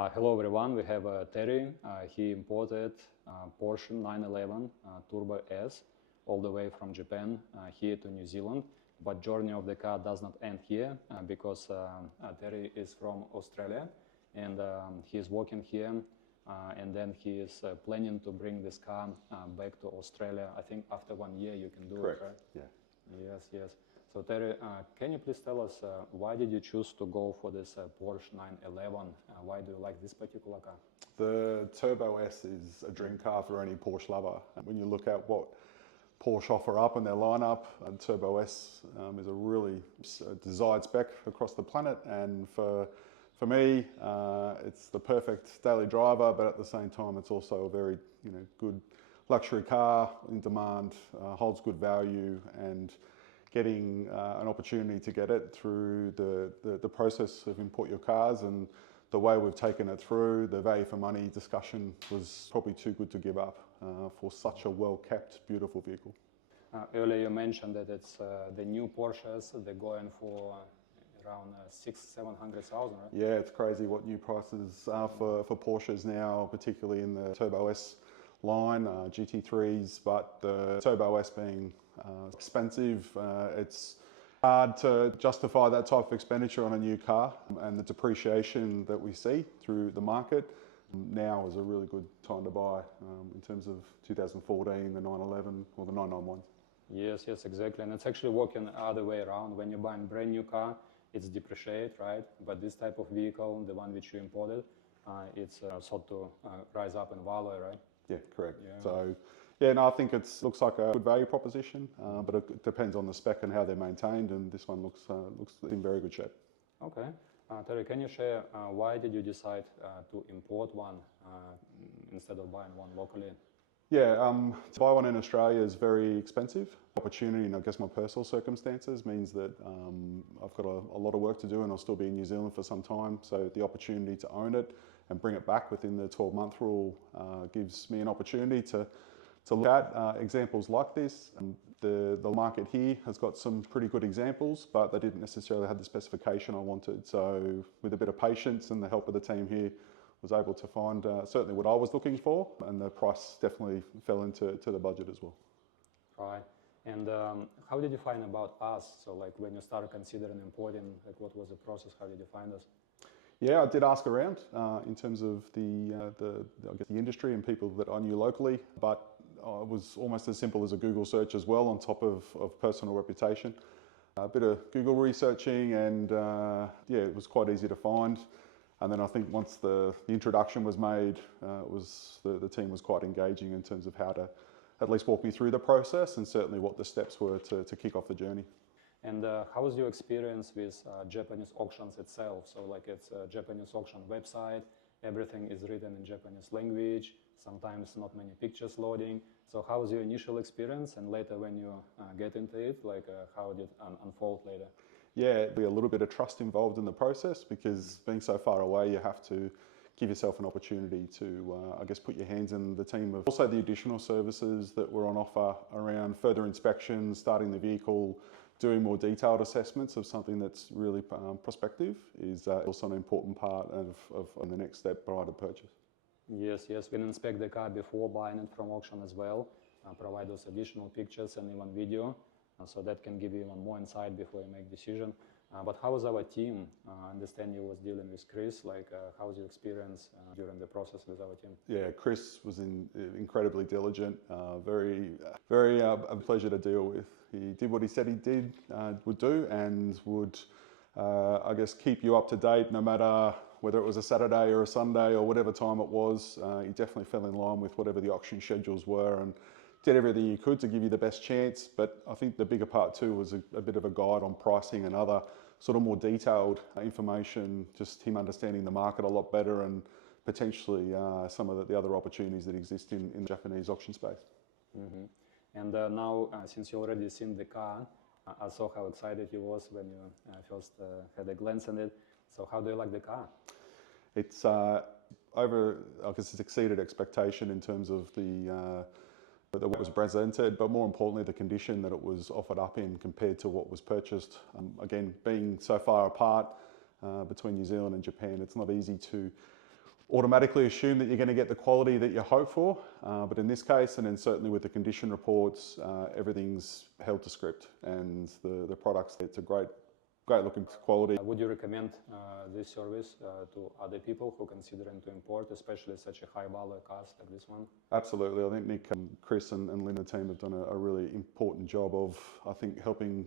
Hello everyone, we have Terry. He imported Porsche 911 Turbo S all the way from Japan here to New Zealand. But journey of the car does not end here because Terry is from Australia and he is working here and then he is planning to bring this car back to Australia. I think after 1 year you can do Correct. it, right? Yeah. Yes, yes. So Terry, can you please tell us why did you choose to go for this Porsche 911? Why do you like this particular car? The Turbo S is a dream car for any Porsche lover. When you look at what Porsche offer up in their lineup, Turbo S is a really desired spec across the planet, and for me, it's the perfect daily driver, but at the same time, it's also a very good luxury car in demand, holds good value, and getting an opportunity to get it through the process of import your cars and the way we've taken it through, the value for money discussion was probably too good to give up for such a well-kept, beautiful vehicle. Earlier you mentioned that it's the new Porsches, they're going for around 600,000-700,000, right? Yeah, it's crazy what new prices are for Porsches now, particularly in the Turbo S line, GT3s, but the Turbo S being expensive, it's hard to justify that type of expenditure on a new car, and the depreciation that we see through the market now is a really good time to buy in terms of 2014, the 911 or the 991. Yes, yes, exactly. And it's actually working the other way around. When you buy a brand new car, it's depreciate, right? But this type of vehicle, the one which you imported, it's sort to rise up in value, right? Yeah, correct. Yeah. So, yeah, no, I think it looks like a good value proposition, but it depends on the spec and how they're maintained, and this one looks in very good shape. Okay. Terry, can you share why did you decide to import one instead of buying one locally? Yeah, to buy one in Australia is very expensive. Opportunity, and I guess my personal circumstances means that I've got a lot of work to do and I'll still be in New Zealand for some time. So the opportunity to own it and bring it back within the 12-month rule gives me an opportunity to look at examples like this. The market here has got some pretty good examples, but they didn't necessarily have the specification I wanted. So with a bit of patience and the help of the team here, was able to find certainly what I was looking for, and the price definitely fell into the budget as well. Right. And how did you find about us? So like when you started considering importing, like what was the process? How did you find us? Yeah, I did ask around in terms of I guess the industry and people that I knew locally, but it was almost as simple as a Google search as well, on top of personal reputation. A bit of Google researching, and yeah, it was quite easy to find. And then I think once the introduction was made, the team was quite engaging in terms of how to at least walk me through the process and certainly what the steps were to kick off the journey. And how was your experience with Japanese auctions itself? So like it's a Japanese auction website, everything is written in Japanese language, sometimes not many pictures loading. So how was your initial experience, and later when you get into it, like how did it unfold later? Yeah, be a little bit of trust involved in the process, because being so far away, you have to give yourself an opportunity to, I guess, put your hands in the team. Also the additional services that were on offer around further inspections, starting the vehicle, doing more detailed assessments of something that's really prospective is also an important part of the next step prior to purchase. Yes, yes, we can inspect the car before buying it from auction as well, provide those additional pictures and even video. So that can give you even more insight before you make decision. But how was our team? I understand you was dealing with Chris. Like, how was your experience during the process with our team? Yeah, Chris was incredibly diligent. Very a pleasure to deal with. He did what he said he would do, and would, I guess, keep you up to date no matter whether it was a Saturday or a Sunday or whatever time it was. He definitely fell in line with whatever the auction schedules were, and did everything you could to give you the best chance. But I think the bigger part too was a bit of a guide on pricing and other sort of more detailed information, just him understanding the market a lot better, and potentially some of the other opportunities that exist in the Japanese auction space. Mm-hmm. And now, since you already seen the car, I saw how excited you was when you first had a glance at it. So how do you like the car? It's I guess it's exceeded expectation in terms of what was presented, but more importantly the condition that it was offered up in compared to what was purchased. Again, being so far apart between New Zealand and Japan, it's not easy to automatically assume that you're going to get the quality that you hope for. But in this case, and then certainly with the condition reports, everything's held to script, and the products, it's a great looking quality. Would you recommend this service to other people who are considering to import, especially such a high value cars like this one? Absolutely. I think Nick, Chris and Linda team have done a really important job of, I think, helping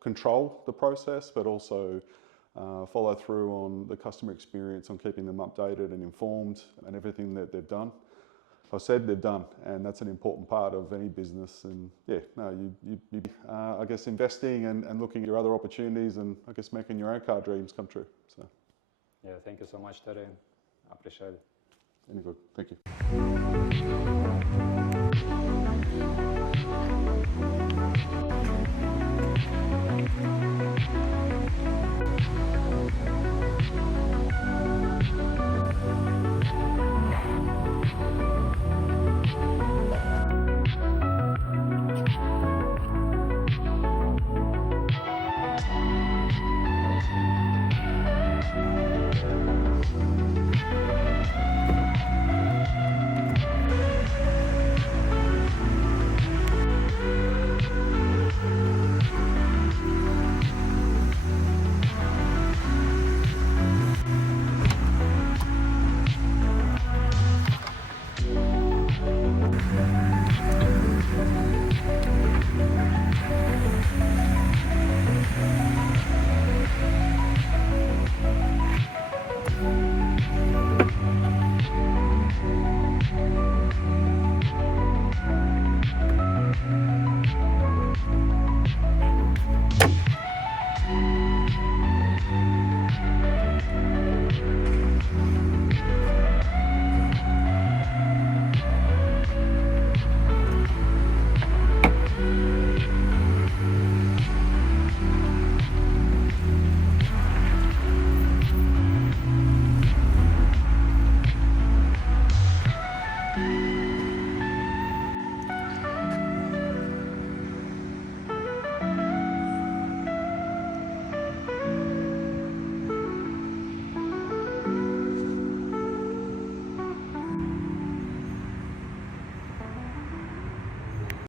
control the process, but also follow through on the customer experience, on keeping them updated and informed, and everything that they've done. I said they've done, and that's an important part of any business. And yeah, no, you I guess investing and looking at your other opportunities, and I guess making your own car dreams come true. So yeah, thank you so much, Terry. I appreciate it. Any good. Thank you.